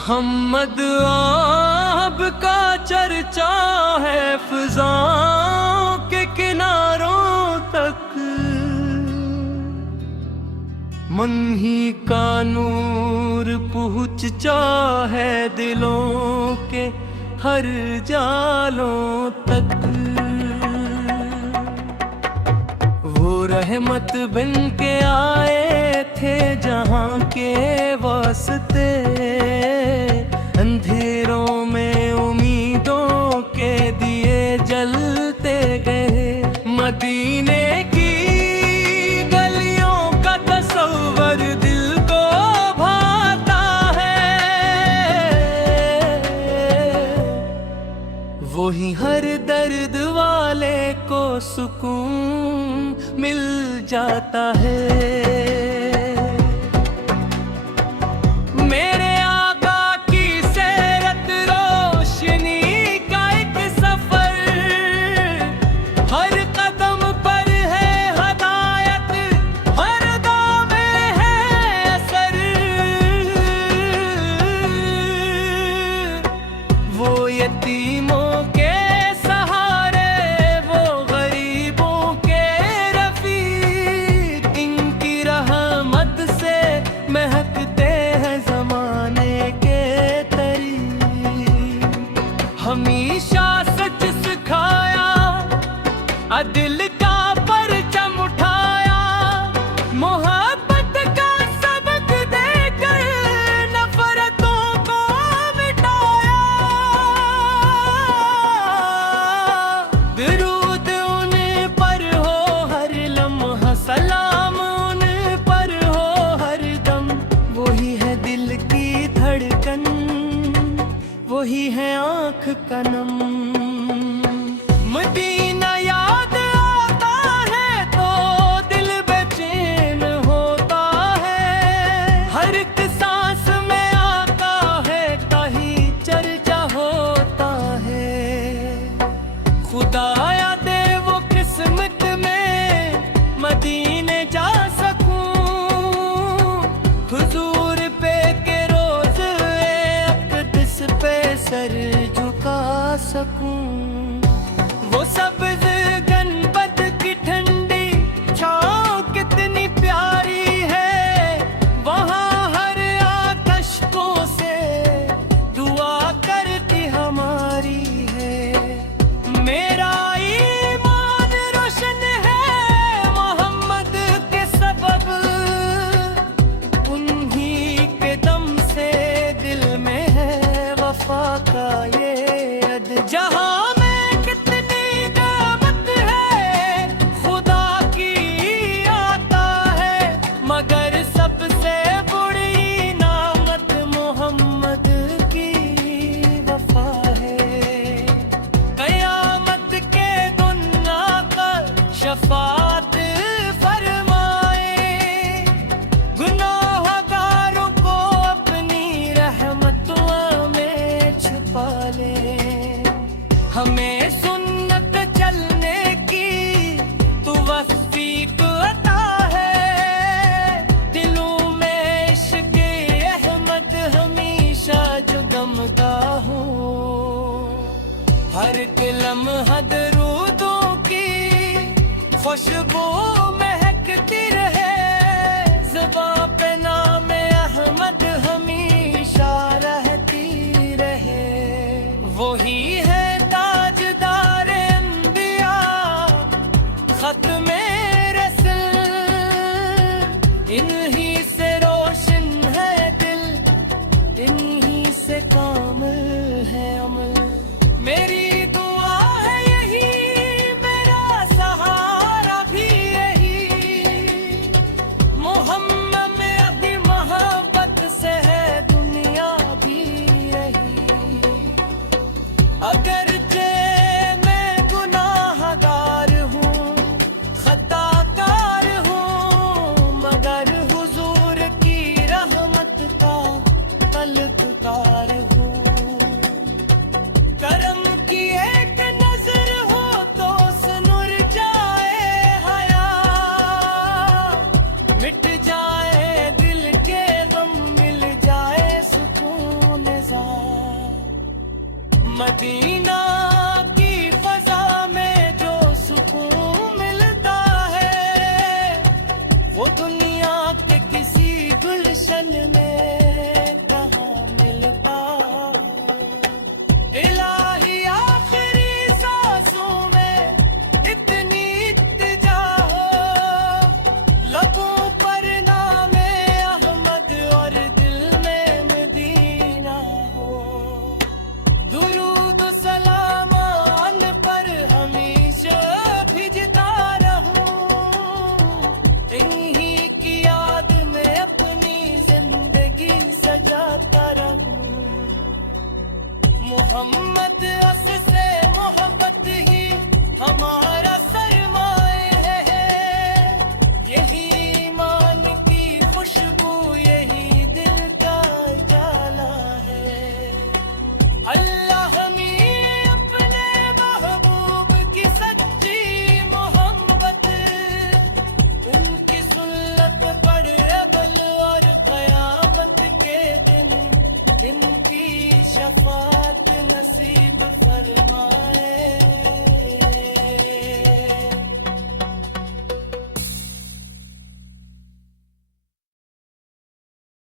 मोहम्मद आपका चर्चा है फिजाओं के किनारों तक। मन ही का नूर पहुँचा है दिलों के हर जालों तक। वो रहमत बन के आए थे जहाँ के वास्ते, अंधेरों में उम्मीदों के दिए जलते गए। मदीने की गलियों का तस्वर दिल को भाता है, वही हर दर्द वाले को सुकून मिल जाता है। मेरे आका की सैरत रोशनी का एक सफर, हर कदम पर है हदायत, हर दाम में है असर। वो यतीमों के महकते हैं जमाने के तरीक। हमेशा सच सिखाया, दिल का परचम उठाया, मोहब्बत का सबक देकर नफरतों को मिटाया। दुरूद उन पर हो हर लम्हा, सलाम उन पर हो हर दम। वही है दिल की धड़कन, वही है आँख का नम। मदीना याद आता है तो दिल बेचैन होता है। हर एक सांस में आका है का ही चर्चा होता है। खुदाया दे वो किस्मत में मदीने जा सकूं, हुजूर पे के रोज अक़दस पे सर झुका सकूं। वो सब्ज़ गनबद की ठंडी छाँव कितनी प्यारी है, वहाँ हर आतश को से दुआ करती हमारी है। मेरा ईमान रोशन है मोहम्मद के सबब, उन्हीं के दम से दिल में है वफा का ये अद। जहाँ में कितनी क़यामत है खुदा की आता है, मगर सबसे बुरी नामत मोहम्मद की वफा है। क़यामत के दिन आका शफ़ाअत फरमाए, गुनाहगारों को अपनी रहमतों में छुपा ले। हमें सुन्नत चलने की तू वफ़ीक़ अता है, दिलों में इश्क़ अहमद हमेशा जो गमता हो। हर लम्हा दरूदों की खुशबू महकती रहे, ज़ुबां पे नाम अहमद हमेशा रहती रहे। वही है ताजदार अंबिया, ख़त्मे रसूल, इन्हीं से रोशन है दिल, इन्हीं से कामिल है अमल। मेरी दुआ है यही, मेरा सहारा भी यही, मोहम्मद में अपनी मोहब्बत से है दुनिया भी यही। अगर मदीना की फजा में जो सुकून मिलता है वो दुनिया के किसी गुलशन में कहाँ मिलता है। इलाही आखिरी सांसों में इतनी इत्तिजा हो, लबों पर नामे अहमद और दिल में मदीना हो। दुरूद सलाम आन पर हमेशा भिजता रहूं, इन्हीं की याद में अपनी जिंदगी सजाता रहूं। मोहम्मद अस से